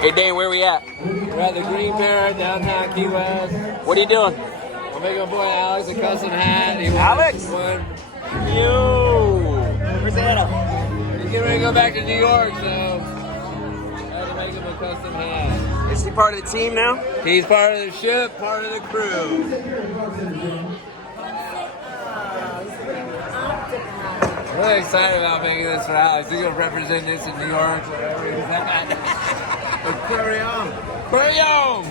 Hey Dane, where we at? We're at the Green Parrot, downtown Key West. What are you doing? I'm making my boy Alex a custom hat. Alex? Yo! Where's the head up? He's getting ready to go back to New York, so I had to make him a custom hat. Is he part of the team now? He's part of the ship, part of the crew. I'm really excited about making this for Alex. He's going to represent this in New York, wherever he's at. Aquarium! Aquarium!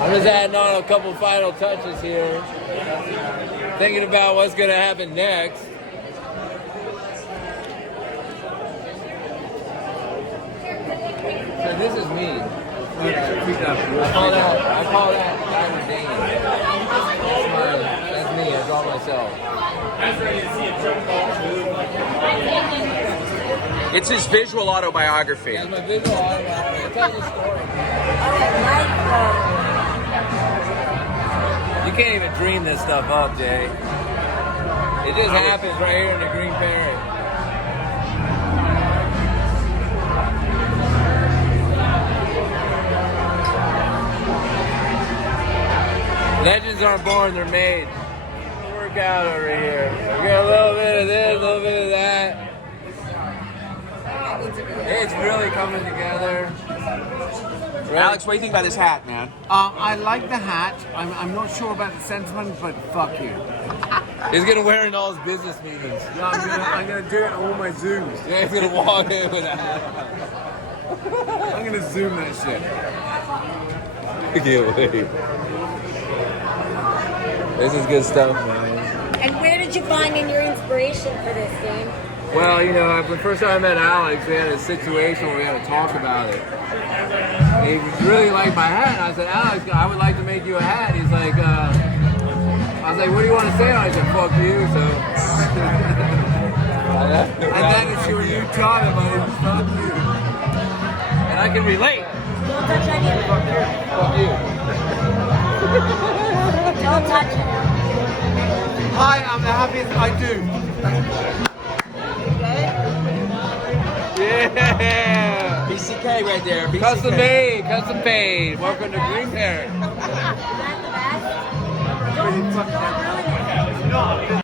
I'm just adding on a couple final touches here. Thinking about what's going to happen next. So this is me. I call that Diamond Dane. That's me. That's all myself. It's his visual autobiography. That's my visual autobiography. It tells a story. You can't even dream this stuff up, Jay. It just happens right here in the Green Parrot. Legends aren't born, they're made. Work out over here. We got a little bit of this, a little bit of that. It's really coming together. Really. Alex, what do you think about this hat, man? I like the hat. I'm not sure about the sentiment, but fuck you. He's gonna wear it in all his business meetings. Yeah, I'm gonna do it on all my Zooms. Yeah, he's gonna walk in with that. I'm gonna Zoom that shit. Can't wait. This is good stuff, man. And where did you find your inspiration for this, Dane? Well, you know, the first time I met Alex, we had a situation where we had to talk about it. He really liked my hat, and I said, Alex, I would like to make you a hat. He's like, I was like, what do you want to say? I said, fuck you, so. And then it's you talking about it, fuck you. And I can relate. Don't touch any of it. Fuck you. Don't touch it. Hi, I'm the happiest I do. Yeah! BCK right there. BCK. Custom made, custom paid. Welcome to Green Parrot. Is that the best? Don't ruin it.